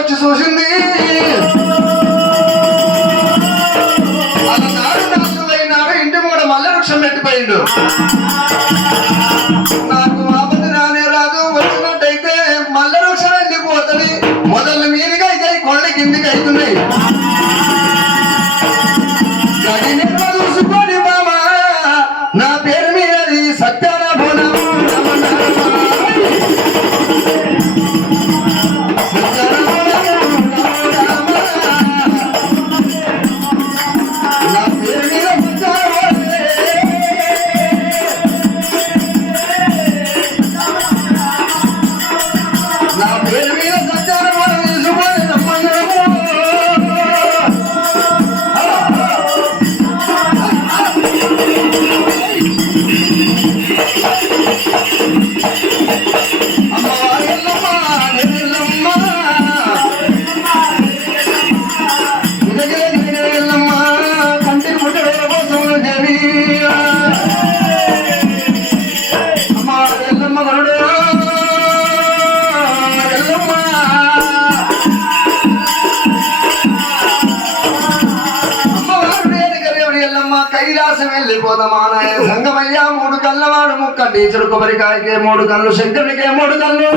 వచ్చి చూసింది. అలనాడు దాసులైనాడు ఇంటి మూడ మల్ల వృక్షం పెట్టిపోయిండు. నాకు ఆపద రానే రాదు, వచ్చినట్టయితే మల్ల వృక్షం ఎండిపోతుంది, మొదలు మీదిగా అయితే కొండ కిందికి అవుతున్నాయి. చూసుకొని బామా నా పేరు మీదది సత్యాన బోనం. సంగమయ్యా మూడు కళ్ళవాడు ముక్క టీచరు కొబ్బరికాయకే మూడు కళ్ళు, శంకరునికే మూడు కళ్ళు,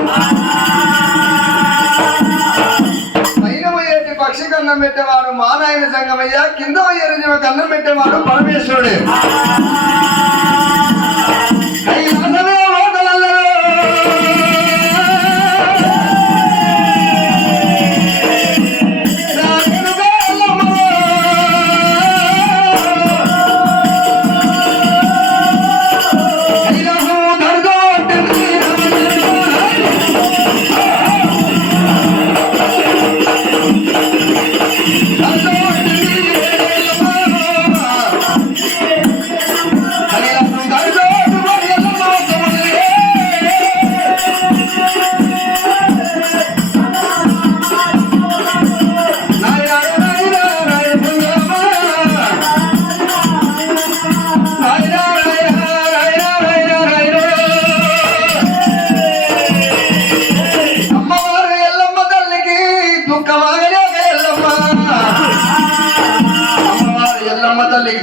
పైన పోయేటి పక్షి కన్నం పెట్టేవాడు మా నాయన సంగమయ్య, కింద పోయే కన్నం పెట్టేవాడు పరమేశ్వరుడే.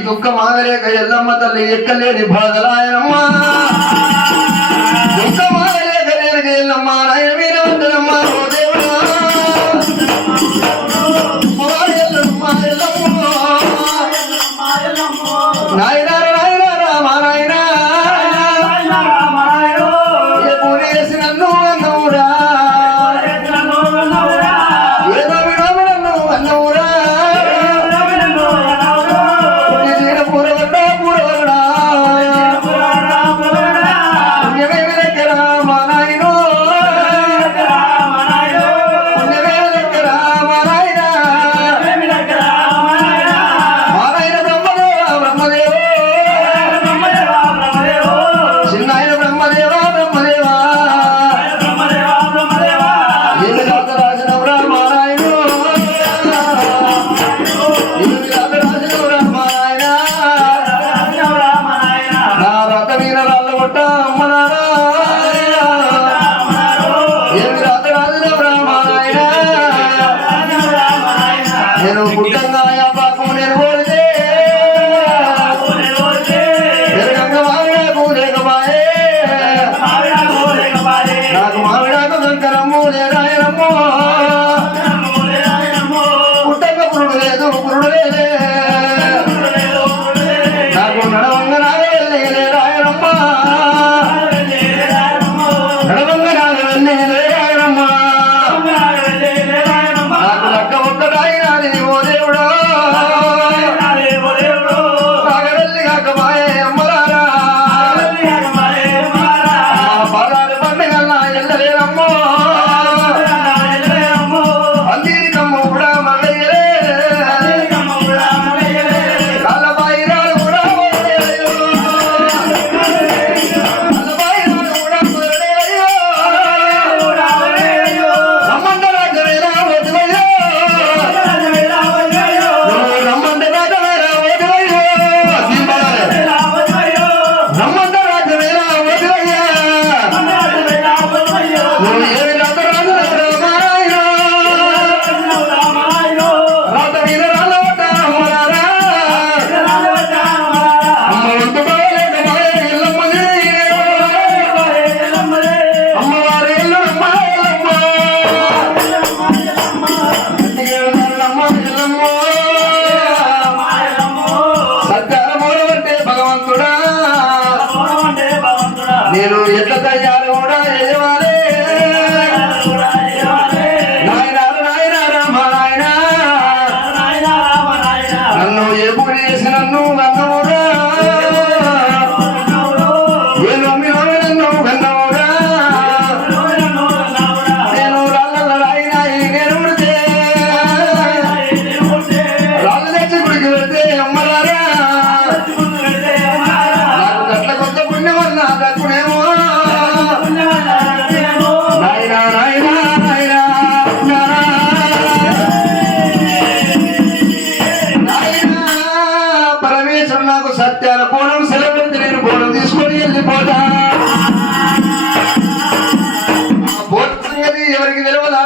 దుఃఖం ఆగలేక ఎల్లమ్మ తల్లి ఎక్కలేని బాధలాయనమ్మ, దుఃఖం ఆగలేక నేను ఎల్లమ్మ నాయ మీద వంటనమ్మ. ఓ దేవుడా నాయనా నాయనా మా నాయనా ఏ పూరి చేసి నన్ను అన్నవురా, ఏదో విడమడన్ను అన్నవురా, నేను పుట్టంగా పాకం నేను కోరితే లేకమాయే నాకు మామిడాకు కంకరమ్ము లేరాయనమ్ము, పుట్టంగా పురుడు లేదు పురుడు లేదే, నాకు నడవంగ నాగవెళ్ళి లేరాయనమ్మ, నడవంగ నాగవెళ్ళి లేరాయనమ్మ, నాకు లక్క ఒక్కడాయి నాది ఓ దేవుడా, నాగవెళ్ళి కాకమాయే అమ్మలారా, మా పాదాలు పండుగల్లా ఎల్లలేరమ్మో,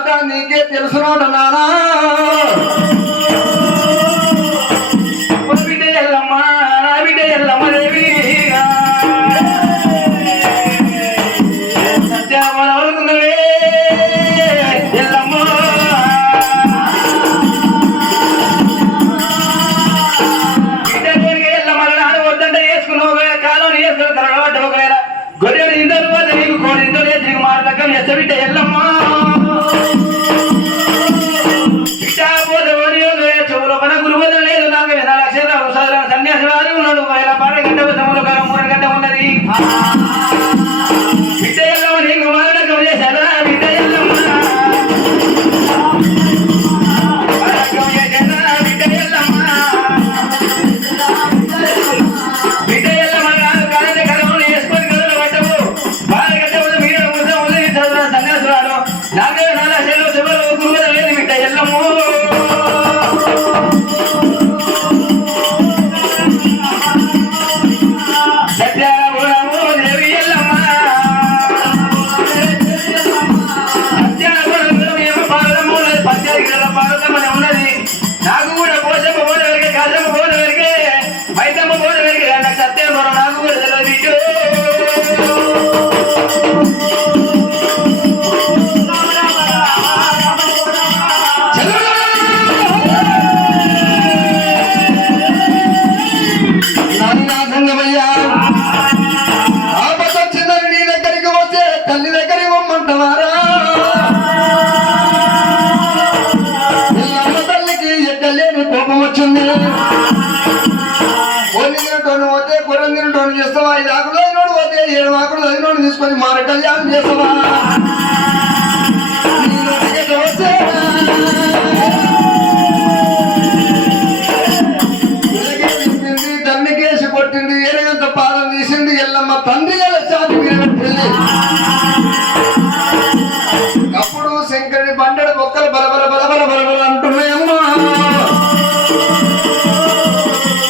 బాధ నీకే తెలుసునోట నానా బిడ్డ ఎల్లమ్మ నా బిడ్డ ఎల్లమ్మ దేవి సత్యామనవరుకున్నవే ఎల్లమ్మ బిడ్డ దేనికి ఎల్లమ్మ నాడు వద్దంటే వేసుకున్నావు కాలం వేసుకున్న తర్వాత ఒకవేళ గొర్రెలు ఇందరు వద్ద నీకు కోడి ఇందరు నీకు మారదక్కం ఎచ్చ బిడ్డ ఎల్లమ్మ బిడ్డ పోతే చెవులో పన గురువదం లేదు నాకు సన్యాసి వారు ఉన్నాడు ఒకవేళ 12 గంటల సమయంలో 3 గంట ఉన్నది బిడ్డ ఎల్లమ్మ నీకు మారదక్కం చేశారా బిడ్డ ఎల్లమ్మ మారదక్కం చేశారా బిడ్డ ఎల్లమ్మ బిడ్డ ఎల్లమ్మ కాలంటే కలవను వేసుకొని కథలు పట్టవు 12 గంటల మీరు వదిలి సన్యాసి వారు నాకే నాన్న చెవులో గురువదం లేదు బిడ్డ ఎల్లమ్మ నాకు కూడా పోషమ్మ పోన వరకే కాశమ్మ పోన వరకే మైతమ్మ పోన వరకే నాకు సత్యం నాకు కూడా తెలియదు సంగమయ్యా ఆపదొచ్చిందని నీ దగ్గరికి వస్తే తల్లి దగ్గరికి పొమ్మంటవారా అమ్మ తల్లికి ఎక్కలేని కోపం వచ్చింది ఒలిగినటోని పోతే కొరంగినటోని చేస్తావా 5 ఆకులు అయినోడు పోతే 7 ఆకులు అయినోడు తీసుకొని మార కళ్యాణం చేస్తావా నీ నోటికి వస్తే తన్నికేసి కొట్టింది ఏరగంత పాదం తీసింది ఎల్లమ్మ తండ్రి చాటి మీద పెట్టింది అప్పుడు శంకరుడి బండడు బొక్కలు బలబల బలబల బలబల అంటున్నాయమ్మా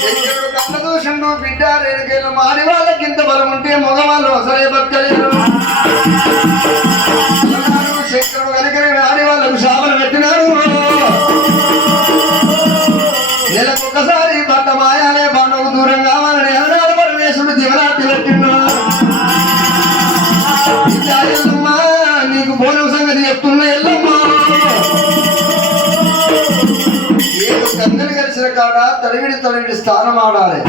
శంకరుడు కళ్ళ దూషండు బిడ్డ రేణుకేళ్ళు మాడి వాళ్ళకింత బలం ఉంటే మగవాళ్ళు అసలే బతకలేరు శంకరుడు వెనకనే ఆడి వాళ్ళకు శాపలు పెట్టినారు నెలకొకసారి బట్ట మాయాలే బండకు దూరం కావాలని అన్నాడు పరమేశ్వరుడు జీవనాటి పెట్టిండు ఎల్లమ్మ నీకు బోనం సంగతి చెప్తున్నా ఎల్లమ్మ 7 గంగలు కలిసిన కాడ తడివిడి స్థానం ఆడాలి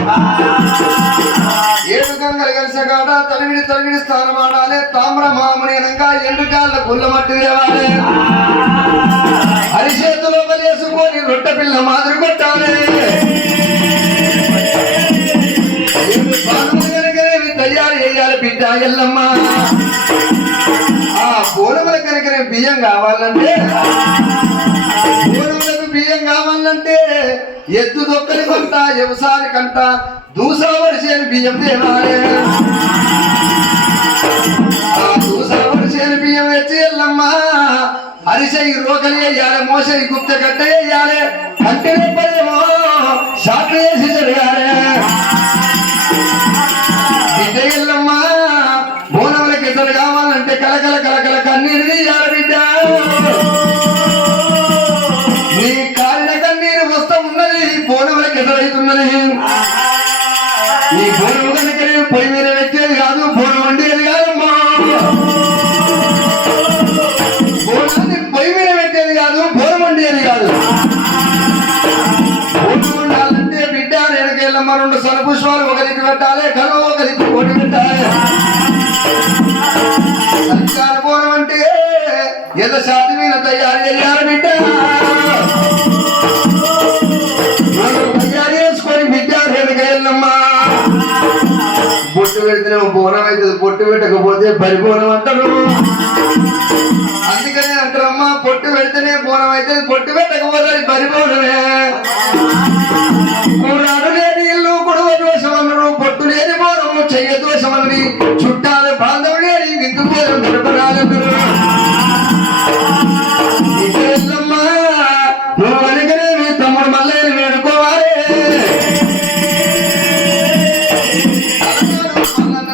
7 గంగలు కలిసిన కాడ తడివిడి స్థానం ఆడాలి తామ్ర మామూలిగా ఎండుకాళ్ళ గుల్ల మట్టి తేవాలి అరిచేతులో వేసుకొని రొట్టె పిల్ల మాదిరి కొట్టాలి తయారు చేయాలి బిడ్డ ఎల్లమ్మ ఆ బోనముల కనుక బియ్యం కావాలంటే బోనములకు బియ్యం కావాలంటే ఎద్దు దొక్కలి కొంట వ్యవసాయ కంట దూసావరిసేని బియ్యం తేవాలి ఆ దూసావరిసేని బియ్యం తెచ్చి ఎల్లమ్మ అరిసెయి రోకలి వేయాలి మోసయి గుప్త గడ్డ వేయాలి కంటినే పడేమో షాట్లు వేసి జరగాలి బిడ్డ ఎల్లమ్మ బోనములకి ఇద్దరు కావాలంటే కలకల కలకల కన్నీరు తీయాలి బిడ్డ నీ కాలిన కన్నీరు వస్తూ ఉన్నది బోనములకి ఎదురైతున్నది నీ బోనం కనుక పొయ్యి మీద పెట్టేది కాదు బోనం వండేది కాదమ్మా బోనాన్ని పొయ్యి మీద పెట్టేది కాదు బోనం వండేది కాదు బోనం వండాలంటే బిడ్డ రేణుకేళ్ళమ్మ 2 సొన పుష్పాలు ఒకరికి పెట్టాలి కనువ ఒకరికి కొట్టి పెట్టాలి సంచార బోనం అంటే ఎంత శాతి మీద తయారు చేయాలి బిడ్డ తయారు చేసుకొని బిడ్డ రేణుకేళ్ళమ్మ బొట్టు పెడితేనేమో బోనం అవుతుంది బొట్టు పెట్టకపోతే బరి బోనం అంటారు అందుకనే అంటారమ్మా పొట్టు పెడితేనే బోనం అవుతుంది పొట్టు పెట్టకపోతే బరి బోనమే కూరాడు లేని ఇల్లు కుడువ దోషమన్నారు పొట్టు లేని బోనము చెయ్య దోషమని చుట్టాలు బాంధవుడు లేని విందు బోధం గడపరాలన్నారు నువ్వు వెనుకనే మీ తమ్ముడు మల్లయ్యని వేడుకోవాలి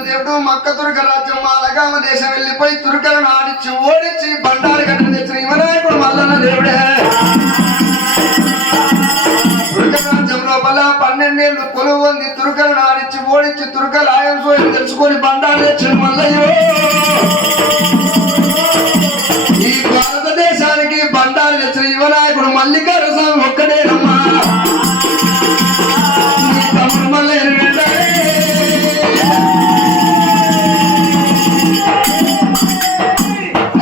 దేవుడు మక్క తురక రాజ్యం మా లగామ దేశం వెళ్ళి పోయి తురుకలను ఆడిచ్చి ఓడించి బండారు గడ్డ తెచ్చిన యువనాయకుడు మల్లన్న దేవుడే. తురుకరాజ్యం లోపల 12 ఏళ్ళు కొలువు ఉంది. తురుకలను ఆడిచ్చి ఓడించి తురుకల ఆయన సోయం తెలుసుకొని బండారు తెచ్చిన మల్లయ్యో. ఈ భారతదేశానికి బండారు తెచ్చిన యువనాయకుడు మల్లికార్జున స్వామి ఒక్కడేనమ్మా. నీ తమ్ముడు మల్లయ్య వెంటాడే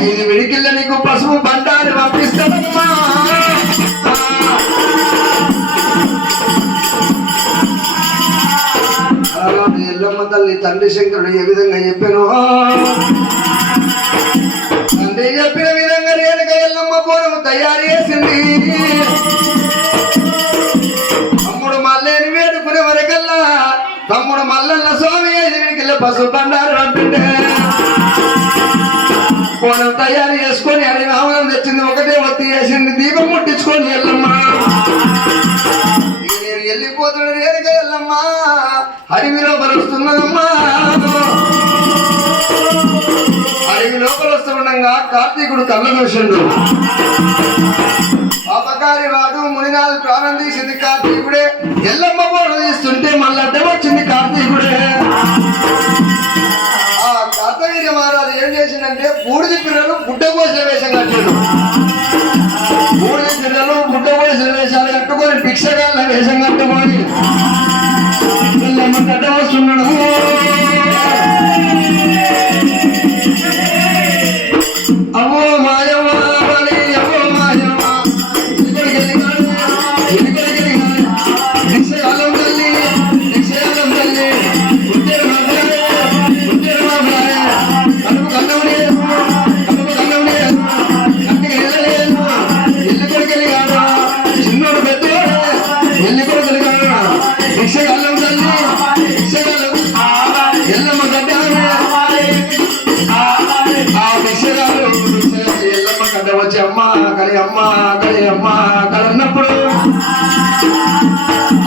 5 విడికిళ్ళ నీకు పసుపు బండారు పంపిస్తాడమ్మా. ఎల్లమ్మ తల్లి తండ్రి శంకరుడు ఏ విధంగా చెప్పాను, తండ్రి చెప్పిన విధంగా రేణుక ఎల్లమ్మ పూర్వం తయారు చేసింది. తమ్ముడు మల్లేని వేడుకునే వరకల్లా తమ్ముడు మల్లన్న స్వామి 5 విడికిళ్ళ పసుపు బండారు పంపిండే. కోణం తయారు చేసుకొని అడిగి ఆవనం తెచ్చింది. ఒకటే ఒత్తి వేసింది. దీపం ముట్టించుకొని ఎల్లమ్మ. నేను వెళ్ళిపోతున్నాడు రేణుక ఎల్లమ్మ. అడవి లోపల వస్తున్నదమ్మా. అడవి లోపల వస్తుండగా కార్తీకుడు కళ్ళ దోషుడు. పాపకారి వాడు మునినాథు ప్రాణం తీసింది కార్తీకుడే. ఎల్లమ్మ పోటు తీస్తుంటే మళ్ళీ అడ్డం వచ్చింది కార్తీకుడే. ఆ కార్తవీర్య మహారాజు ఏం చేసిందంటే బూడిద పిల్లలు బుడ్డ కోసిన వేషం కట్టాడు. బూడిద పిల్లలు బుడ్డ కోసిన వేషాలు కట్టుకొని భిక్షగాళ్ళ వేషం కట్టుకొని ఎల్లమ్మ గడ్డ వస్తున్నాడు. అవో మాయమ్మ అవో మాయమ్మ నిశ్చయాలం తల్లి నిశ్చయాలం తల్లి కడుపు కన్నవుడే కడుపు కన్నవుడే కట్టుకు వెళ్ళలేదు. ఎల్లి కొడుకెళ్ళి కాదు చిన్నోడు పెద్దోడు ఎల్లి కొడుకెళ్ళి కాదు. నిశ్చయాలం తల్లి నిశ్చయాలం ఎల్లమ్మ గడ్డ ఆ విషయాలు ఎల్లమ్మ గడ్డ వచ్చి అమ్మ కలన్నప్పుడు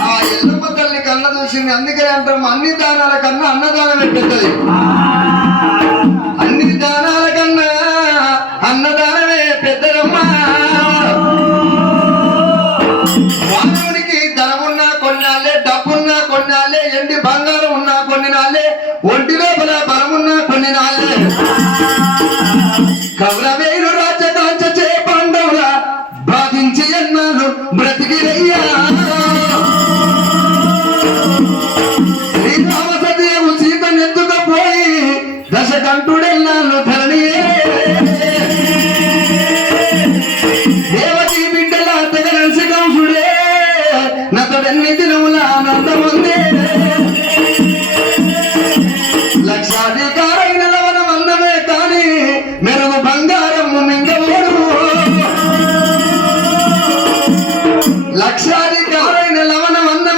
ఆ ఎల్లమ్మ తల్లి కన్న చూసింది. అందుకని అంటాం అన్ని దానాల కన్నా అన్నదానం పెద్దది. అన్ని దానాల కన్నా అన్నదానమే పెద్దదమ్మా. మానవునికి ధనమున్నా కొన్నాళ్ళే, డబ్బున్నా కొన్నాళ్ళే, ఎండి బంగారం ఉన్నా కొన్ని నాళ్ళే, ఒంటి లోపల బలమున్నా కొన్ని నాళ్ళే. కవలవేరు రాజకాంచ చే పాండవుల బాధించి ఎన్నాళ్ళు బ్రతికిరయ్యా. శ్రీరామ సదేవు సీతనెత్తుకపోయి దశకంఠుడే